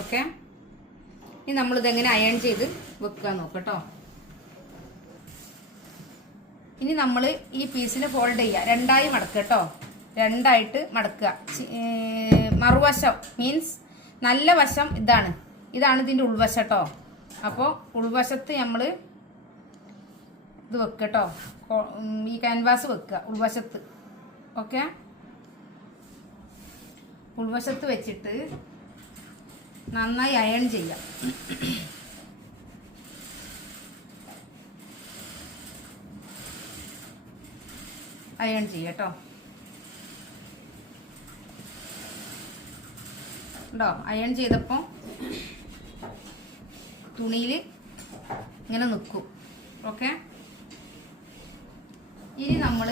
Okay, ഇനി നമ്മളിതെങ്ങനെ iron ചെയ്ത് വെക്കുക നോക്കട്ടോ. ഇനി നമ്മൾ ഈ പീസിനെ ഫോൾഡ് ചെയ്യുക, രണ്ടായി മടക്കുക കേട്ടോ. രണ്ടായിട്ട് മടക്കുക. മറുവശം മീൻസ് നല്ല വശം ഇതാണ്, ഇതാണ് ഇതിൻ്റെ ഉൾവശം കേട്ടോ. അപ്പോൾ ഉൾവശത്ത് നമ്മൾ ഇത് വെക്കുക കേട്ടോ, ഈ ക്യാൻവാസ് വെക്കുക ഉൾവശത്ത്. ഓക്കെ, ഉൾവശത്ത് വെച്ചിട്ട് നന്നായി അയൺ ചെയ്യാം. അയൺ ചെയ്യാം കേട്ടോ. ഉണ്ടോ, അയൺ ചെയ്തപ്പോൾ തുണിയിൽ ഇങ്ങനെ നിൽക്കും. ഓക്കെ, ഇനി നമ്മൾ